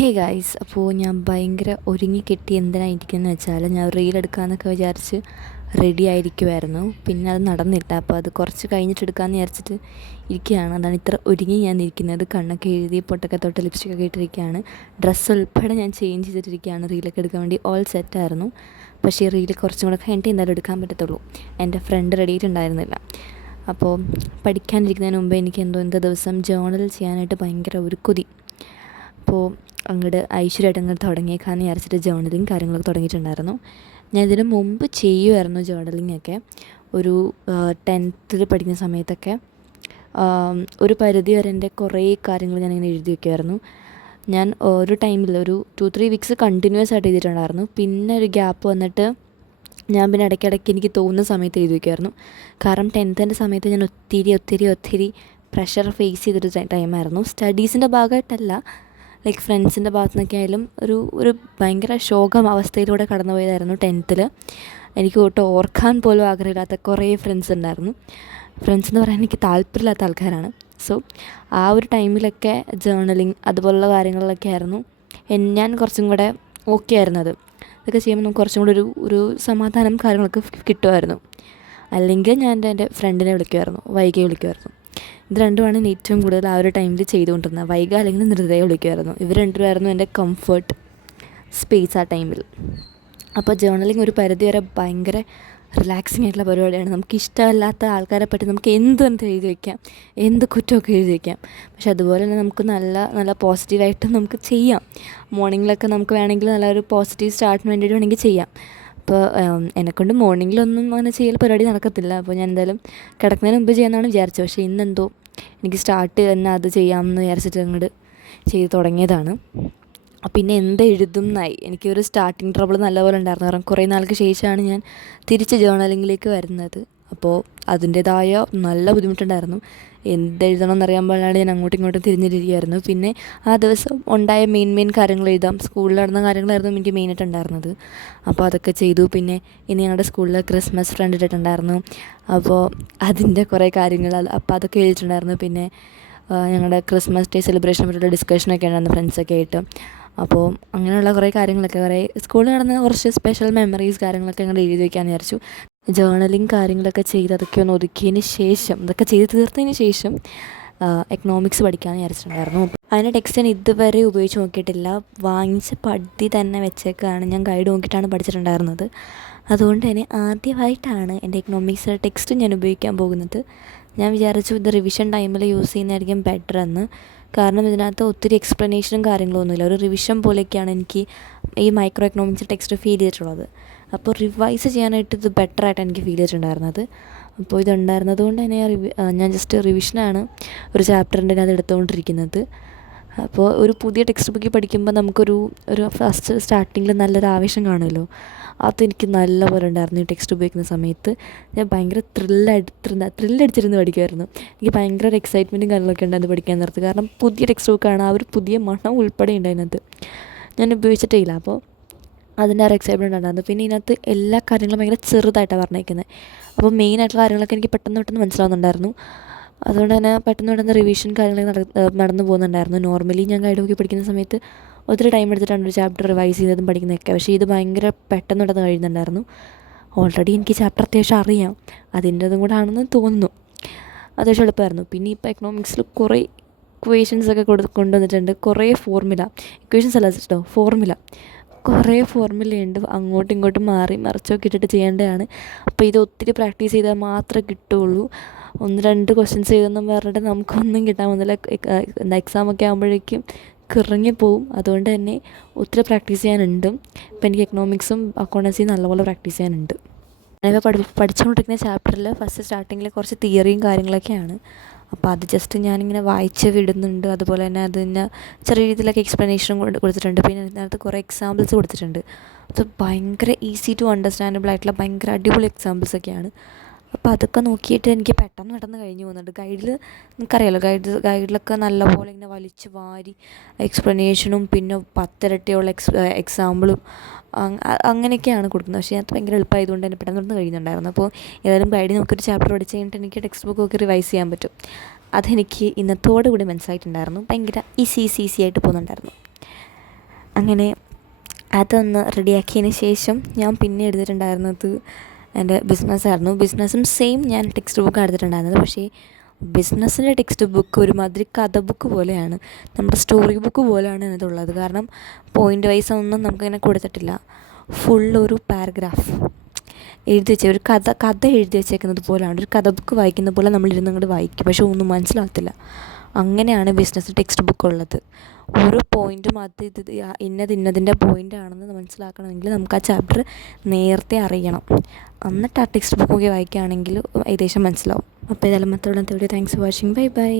Hey guys, അപ്പോൾ ഞാൻ ഭയങ്കര ഒരുങ്ങിക്കെട്ടി എന്തിനായിരിക്കുമെന്ന് വെച്ചാൽ ഞാൻ റീലെടുക്കാമെന്നൊക്കെ വിചാരിച്ച് റെഡി ആയിരിക്കുമായിരുന്നു. പിന്നെ അത് നടന്നില്ല. അപ്പോൾ അത് കുറച്ച് കഴിഞ്ഞിട്ട് എടുക്കാമെന്ന് വിചാരിച്ചിട്ട് ഇരിക്കുകയാണ്. അതാണ് ഇത്ര ഒരുങ്ങി ഞാൻ ഇരിക്കുന്നത്. കണ്ണൊക്കെ എഴുതി പൊട്ടൊക്കെ തൊട്ട് ലിപ്സ്റ്റിക്കൊക്കെ ഇട്ടിരിക്കുകയാണ്. ഡ്രസ്സ് ഉൾപ്പെടെ ഞാൻ ചേഞ്ച് ചെയ്തിട്ടിരിക്കുകയാണ്. റീലൊക്കെ എടുക്കാൻ വേണ്ടി ഓൾ സെറ്റായിരുന്നു. പക്ഷേ റീൽ കുറച്ചും കൂടെ കഴിഞ്ഞിട്ട് എന്തായാലും എടുക്കാൻ പറ്റത്തുള്ളൂ. എൻ്റെ ഫ്രണ്ട് റെഡി ആയിട്ടുണ്ടായിരുന്നില്ല. അപ്പോൾ പഠിക്കാനിരിക്കുന്നതിന് മുമ്പ് എനിക്ക് ഇന്നത്തെ ദിവസം ജേർണൽ ചെയ്യാനായിട്ട് ഭയങ്കര ഒരു കൊതി. അപ്പോൾ അങ്ങോട്ട് ഐശ്വര്യമായിട്ട് അങ്ങോട്ട് തുടങ്ങിയേക്കാമെന്ന് വിചാരിച്ചിട്ട് ജേർണലിങ് കാര്യങ്ങളൊക്കെ തുടങ്ങിയിട്ടുണ്ടായിരുന്നു. ഞാൻ ഇതിന് മുമ്പ് ചെയ്യുമായിരുന്നു ജേർണലിങ്ങൊക്കെ. ഒരു 10th പഠിക്കുന്ന സമയത്തൊക്കെ ഒരു പരിധി വരെ എൻ്റെ കുറേ കാര്യങ്ങൾ ഞാനിങ്ങനെ എഴുതി വയ്ക്കുമായിരുന്നു. ഞാൻ ഒരു ടൈമിൽ ഒരു 2-3 വീക്സ് കണ്ടിന്യൂസ് ആയിട്ട് ചെയ്തിട്ടുണ്ടായിരുന്നു. പിന്നെ ഒരു ഗ്യാപ്പ് വന്നിട്ട് ഞാൻ പിന്നെ ഇടയ്ക്കിടയ്ക്ക് എനിക്ക് തോന്നുന്ന സമയത്ത് എഴുതി വയ്ക്കുമായിരുന്നു. കാരണം 10th സമയത്ത് ഞാൻ ഒത്തിരി പ്രഷർ ഫേസ് ചെയ്തൊരു ടൈമായിരുന്നു. സ്റ്റഡീസിൻ്റെ ഭാഗമായിട്ടല്ല, ലൈക്ക് ഫ്രണ്ട്സിൻ്റെ ഭാഗത്തു നിന്നൊക്കെ ആയാലും ഒരു ഭയങ്കര ശോകം അവസ്ഥയിലൂടെ കടന്നു പോയതായിരുന്നു 10th. എനിക്ക് ഒട്ടും ഓർക്കാൻ പോലും ആഗ്രഹമില്ലാത്ത കുറേ ഫ്രണ്ട്സ് ഉണ്ടായിരുന്നു. ഫ്രണ്ട്സ് എന്ന് പറയാൻ എനിക്ക് താല്പര്യമില്ലാത്ത ആൾക്കാരാണ്. സോ ആ ഒരു ടൈമിലൊക്കെ ജേർണലിങ് അതുപോലുള്ള കാര്യങ്ങളിലൊക്കെ ആയിരുന്നു ഞാൻ കുറച്ചും കൂടെ ഓക്കെ ആയിരുന്നത്. ഇതൊക്കെ ചെയ്യുമ്പോൾ നമുക്ക് കുറച്ചും കൂടെ ഒരു സമാധാനം കാര്യങ്ങളൊക്കെ കിട്ടുമായിരുന്നു. അല്ലെങ്കിൽ ഞാൻ എൻ്റെ ഫ്രണ്ടിനെ വിളിക്കുമായിരുന്നു, വൈകിയെ വിളിക്കുമായിരുന്നു. ഇത് രണ്ടുമാണ് ഏറ്റവും കൂടുതൽ ആ ഒരു ടൈമിൽ ചെയ്തുകൊണ്ടിരുന്നത്. വൈക അല്ലെങ്കിൽ നൃതയെ വിളിക്കുമായിരുന്നു. ഇവർ രണ്ടുമായിരുന്നു എൻ്റെ കംഫർട്ട് സ്പേസ് ആ ടൈമിൽ. അപ്പോൾ ജേർണലിങ് ഒരു പരിധി വരെ ഭയങ്കര റിലാക്സിങ് ആയിട്ടുള്ള പരിപാടിയാണ്. നമുക്ക് ഇഷ്ടമല്ലാത്ത ആൾക്കാരെ പറ്റി നമുക്ക് എന്ത് എഴുതി വയ്ക്കാം, എന്ത് കുറ്റമൊക്കെ എഴുതി വയ്ക്കാം. പക്ഷെ അതുപോലെ തന്നെ നമുക്ക് നല്ല പോസിറ്റീവായിട്ട് നമുക്ക് ചെയ്യാം. മോർണിംഗിലൊക്കെ നമുക്ക് വേണമെങ്കിൽ നല്ലൊരു പോസിറ്റീവ് സ്റ്റാർട്ടിന് വേണ്ടിയിട്ട് വേണമെങ്കിൽ ചെയ്യാം. അപ്പോൾ എന്നെക്കൊണ്ട് മോർണിംഗിലൊന്നും അങ്ങനെ ചെയ്യൽ പരിപാടി നടക്കത്തില്ല. അപ്പോൾ ഞാൻ എന്തായാലും കിടക്കുന്നതിന് മുമ്പ് ചെയ്യാമെന്നാണ് വിചാരിച്ചത്. പക്ഷേ ഇന്നെന്തോ എനിക്ക് സ്റ്റാർട്ട് തന്നെ അത് ചെയ്യാമെന്ന് വിചാരിച്ചിട്ട് അങ്ങോട്ട് ചെയ്ത് തുടങ്ങിയതാണ്. പിന്നെ എഴുതും എന്നായി. എനിക്കൊരു സ്റ്റാർട്ടിങ് ട്രബിൾ നല്ലപോലെ ഉണ്ടായിരുന്നു. കാരണം കുറേ നാൾക്ക് ശേഷമാണ് ഞാൻ തിരിച്ച് ജേർണലിങ്ങിലേക്ക് വരുന്നത്. അപ്പോൾ അതിൻ്റേതായ നല്ല ബുദ്ധിമുട്ടുണ്ടായിരുന്നു. എന്തെഴുതണമെന്ന് അറിയാൻ പാടില്ലാണ്ട് ഞാൻ അങ്ങോട്ടും ഇങ്ങോട്ടും തിരിഞ്ഞിരിക്കുകയായിരുന്നു. പിന്നെ ആ ദിവസം ഉണ്ടായ മെയിൻ കാര്യങ്ങൾ എഴുതാം. സ്കൂളിൽ നടന്ന കാര്യങ്ങളായിരുന്നു എനിക്ക് മെയിനായിട്ടുണ്ടായിരുന്നത്. അപ്പോൾ അതൊക്കെ ചെയ്തു. പിന്നെ ഇനി ഞങ്ങളുടെ സ്കൂളിൽ ക്രിസ്മസ് ഫ്രണ്ട് ഇട്ടിട്ടുണ്ടായിരുന്നു. അപ്പോൾ അതിൻ്റെ കുറേ കാര്യങ്ങൾ അപ്പോൾ അതൊക്കെ എഴുതിയിട്ടുണ്ടായിരുന്നു. പിന്നെ ഞങ്ങളുടെ ക്രിസ്മസ് ഡേ സെലിബ്രേഷനെ പറ്റിയുള്ള ഡിസ്കഷനൊക്കെ ഉണ്ടായിരുന്നു ഫ്രണ്ട്സൊക്കെ ആയിട്ട്. അപ്പോൾ അങ്ങനെയുള്ള കുറേ കാര്യങ്ങളൊക്കെ സ്കൂളിൽ നടന്ന കുറച്ച് സ്പെഷ്യൽ മെമ്മറീസ് കാര്യങ്ങളൊക്കെ ഞങ്ങൾ എഴുതി വയ്ക്കാമെന്ന് വിചാരിച്ചു. ജേർണലിങ് കാര്യങ്ങളൊക്കെ ചെയ്ത് അതൊക്കെ ഒന്ന് ഒതുക്കിയതിന് ശേഷം, ഇതൊക്കെ ചെയ്ത് തീർത്തതിന് ശേഷം എക്കണോമിക്സ് പഠിക്കാമെന്ന് വിചാരിച്ചിട്ടുണ്ടായിരുന്നു. അതിൻ്റെ ടെക്സ്റ്റ് ഞാൻ ഇതുവരെ ഉപയോഗിച്ച് നോക്കിയിട്ടില്ല. വാങ്ങിച്ച് പടി തന്നെ വെച്ചേക്കാണ്. ഞാൻ ഗൈഡ് നോക്കിയിട്ടാണ് പഠിച്ചിട്ടുണ്ടായിരുന്നത്. അതുകൊണ്ട് തന്നെ ആദ്യമായിട്ടാണ് എൻ്റെ എക്കണോമിക്സ് ടെക്സ്റ്റ് ഞാൻ ഉപയോഗിക്കാൻ പോകുന്നത്. ഞാൻ വിചാരിച്ചു ഇത് റിവിഷൻ ടൈമിൽ യൂസ് ചെയ്യുന്നതായിരിക്കും ബെറ്റർ എന്ന്. കാരണം ഇതിനകത്ത് ഒത്തിരി എക്സ്പ്ലനേഷനും കാര്യങ്ങളൊന്നുമില്ല. ഒരു റിവിഷൻ പോലെയൊക്കെയാണ് എനിക്ക് ഈ മൈക്രോ എക്കണോമിക്സ് ടെക്സ്റ്റ് ഫീൽ ചെയ്തിട്ടുള്ളത്. അപ്പോൾ റിവൈസ് ചെയ്യാനായിട്ട് ഇത് ബെറ്ററായിട്ട് എനിക്ക് ഫീൽ ചെയ്തിട്ടുണ്ടായിരുന്നത്. അപ്പോൾ ഇതുണ്ടായിരുന്നത് കൊണ്ട് തന്നെ ഞാൻ ജസ്റ്റ് റിവിഷനാണ് ഒരു ചാപ്റ്ററിൻ്റെ അത് എടുത്തുകൊണ്ടിരിക്കുന്നത്. അപ്പോൾ ഒരു പുതിയ ടെക്സ്റ്റ് ബുക്കിൽ പഠിക്കുമ്പോൾ നമുക്കൊരു ഫസ്റ്റ് സ്റ്റാർട്ടിങ്ങിൽ നല്ലൊരു ആവേശം കാണുമല്ലോ. അതെനിക്ക് നല്ല പോലെ ഉണ്ടായിരുന്നു ഈ ടെക്സ്റ്റ് ഉപയോഗിക്കുന്ന സമയത്ത്. ഞാൻ ഭയങ്കര ത്രില്ലടിച്ചിരുന്ന് പഠിക്കുമായിരുന്നു. എനിക്ക് ഭയങ്കര ഒരു എക്സൈറ്റ്മെൻറ്റും കാര്യങ്ങളൊക്കെ ഉണ്ടായിരുന്നു പഠിക്കാൻ നേരത്ത്. കാരണം പുതിയ ടെക്സ്റ്റ് ബുക്കാണ്, ആ ഒരു പുതിയ മണം ഉൾപ്പെടെ ഉണ്ടായിരുന്നത്. ഞാൻ ഉപയോഗിച്ചിട്ടേ ഇല്ല. അപ്പോൾ അതിൻ്റെ ആ ഒരു എക്സൈറ്റ്മെൻറ്റ് ഉണ്ടായിരുന്നു. പിന്നെ ഇതിനകത്ത് എല്ലാ കാര്യങ്ങളും ഭയങ്കര ചെറുതായിട്ടാണ് പറഞ്ഞേക്കുന്നത്. അപ്പോൾ മെയിനായിട്ടുള്ള കാര്യങ്ങളൊക്കെ എനിക്ക് പെട്ടെന്ന് മനസ്സിലാവുന്നുണ്ടായിരുന്നു. അതുകൊണ്ട് തന്നെ പെട്ടെന്ന് റിവിഷൻ കാര്യങ്ങളൊക്കെ നടന്നു പോകുന്നുണ്ടായിരുന്നു. നോർമലി ഞാൻ ഗൈഡ് നോക്കി പഠിക്കുന്ന സമയത്ത് ഒത്തിരി ടൈം എടുത്തിട്ടാണ് ഒരു ചാപ്റ്റർ റിവൈസ് ചെയ്തതും പഠിക്കുന്നതൊക്കെ. പക്ഷേ ഇത് ഭയങ്കര പെട്ടെന്ന് കഴിയുന്നുണ്ടായിരുന്നു. ഓൾറെഡി എനിക്ക് ചാപ്റ്റർ അത്യാവശ്യം അറിയാം, അതിൻ്റെതും കൂടെ ആണെന്ന് തോന്നുന്നു. അത്യാവശ്യം എളുപ്പമായിരുന്നു. പിന്നെ ഇപ്പോൾ എക്കണോമിക്സിൽ കുറേ ഇക്വേഷൻസൊക്കെ കൊണ്ടുവന്നിട്ടുണ്ട്. കുറേ ഇക്വേഷൻസ് അല്ല കേട്ടോ, കുറേ ഫോർമുലയുണ്ട്. അങ്ങോട്ടും ഇങ്ങോട്ടും മാറി മറിച്ചൊക്കെ ഇട്ടിട്ട് ചെയ്യേണ്ടതാണ്. അപ്പോൾ ഇത് ഒത്തിരി പ്രാക്ടീസ് ചെയ്താൽ മാത്രമേ കിട്ടുകയുള്ളൂ. 1-2 ക്വസ്റ്റ്യൻസ് ചെയ്തെന്നും പറഞ്ഞിട്ട് നമുക്കൊന്നും കിട്ടാൻ പോകുന്നില്ല. എക്സാമൊക്കെ ആകുമ്പോഴേക്കും കിറങ്ങിപ്പോവും. അതുകൊണ്ട് തന്നെ ഒത്തിരി പ്രാക്ടീസ് ചെയ്യാനുണ്ട്. ഇപ്പോൾ എനിക്ക് എക്കണോമിക്സും അക്കൗണ്ടൻസിയും നല്ലപോലെ പ്രാക്ടീസ് ചെയ്യാനുണ്ട്. ഞാനിപ്പോൾ പഠിച്ചുകൊണ്ടിരിക്കുന്ന ചാപ്റ്ററിൽ ഫസ്റ്റ് സ്റ്റാർട്ടിങ്ങിൽ കുറച്ച് തിയറിയും കാര്യങ്ങളൊക്കെയാണ്. അപ്പോൾ അത് ജസ്റ്റ് ഞാനിങ്ങനെ വായിച്ച് വിടുന്നുണ്ട്. അതുപോലെ തന്നെ അതിന് ചെറിയ രീതിയിലൊക്കെ എക്സ്പ്ലനേഷനും കൊടുത്തിട്ടുണ്ട്. പിന്നെ അതിനകത്ത് കുറേ എക്സാമ്പിൾസ് കൊടുത്തിട്ടുണ്ട്. അത് ഭയങ്കര ഈസി ടു അണ്ടർസ്റ്റാൻഡബിൾ ആയിട്ടുള്ള ഭയങ്കര അടിപൊളി എക്സാമ്പിൾസൊക്കെയാണ്. അപ്പോൾ അതൊക്കെ നോക്കിയിട്ട് എനിക്ക് പെട്ടെന്ന് കഴിഞ്ഞ് പോകുന്നുണ്ട്. ഗൈഡിൽ നിങ്ങൾക്കറിയാമല്ലോ, ഗൈഡിലൊക്കെ നല്ലപോലെ ഇങ്ങനെ വലിച്ച് വാരി എക്സ്പ്ലനേഷനും പിന്നെ 10 ഇരട്ടിയുള്ള എക്സാമ്പിളും അങ്ങനെയൊക്കെയാണ് കൊടുക്കുന്നത്. പക്ഷേ അത് ഭയങ്കര എളുപ്പമായതുകൊണ്ട് തന്നെ പെട്ടെന്ന് കഴിയുന്നുണ്ടായിരുന്നു. അപ്പോൾ ഏതായാലും ഗൈഡിൽ നമുക്കൊരു ചാപ്റ്റർ പഠിച്ച് കഴിഞ്ഞിട്ട് എനിക്ക് ടെക്സ്റ്റ് ബുക്കൊക്കെ റിവൈസ് ചെയ്യാൻ പറ്റും. അതെനിക്ക് ഇന്നത്തോടു കൂടി മനസ്സിലായിട്ടുണ്ടായിരുന്നു. ഭയങ്കര ഈസി ആയിട്ട് പോകുന്നുണ്ടായിരുന്നു. അങ്ങനെ അതൊന്ന് റെഡിയാക്കിയതിന് ശേഷം ഞാൻ പിന്നെ എടുത്തിട്ടുണ്ടായിരുന്നത് എൻ്റെ ബിസിനസ്സായിരുന്നു. ബിസിനസ്സും സെയിം ഞാൻ ടെക്സ്റ്റ് ബുക്കാണ് എടുത്തിട്ടുണ്ടായിരുന്നത്. പക്ഷേ ബിസിനസ്സിൻ്റെ ടെക്സ്റ്റ് ബുക്ക് ഒരുമാതിരി കഥ ബുക്ക് പോലെയാണ്, നമ്മുടെ സ്റ്റോറി ബുക്ക് പോലെയാണ് ഇതിനകത്തുള്ളത്. കാരണം പോയിൻ്റ് വൈസ് ഒന്നും നമുക്കങ്ങനെ കൊടുത്തിട്ടില്ല. ഫുള്ളൊരു പാരഗ്രാഫ് എഴുതി വെച്ച ഒരു കഥ എഴുതി വെച്ചേക്കുന്നത് പോലെയാണ്. ഒരു കഥ ബുക്ക് വായിക്കുന്ന പോലെ നമ്മളിരുന്ന് അങ്ങോട്ട് വായിക്കും, പക്ഷെ ഒന്നും മനസ്സിലാകത്തില്ല. അങ്ങനെയാണ് ബിസിനസ് ടെക്സ്റ്റ് ബുക്ക് ഉള്ളത്. ഓരോ പോയിൻറ്റും അത് ഇന്നതിൻ്റെ പോയിൻ്റാണെന്ന് മനസ്സിലാക്കണമെങ്കിൽ നമുക്ക് ആ ചാപ്റ്റർ നേരത്തെ അറിയണം. എന്നിട്ട് ആ ടെക്സ്റ്റ് ബുക്കൊക്കെ വായിക്കുകയാണെങ്കിൽ ഏകദേശം മനസ്സിലാവും. അപ്പോൾ ഇതെല്ലാം മറ്റുള്ള video. Thanks for watching. Bye bye.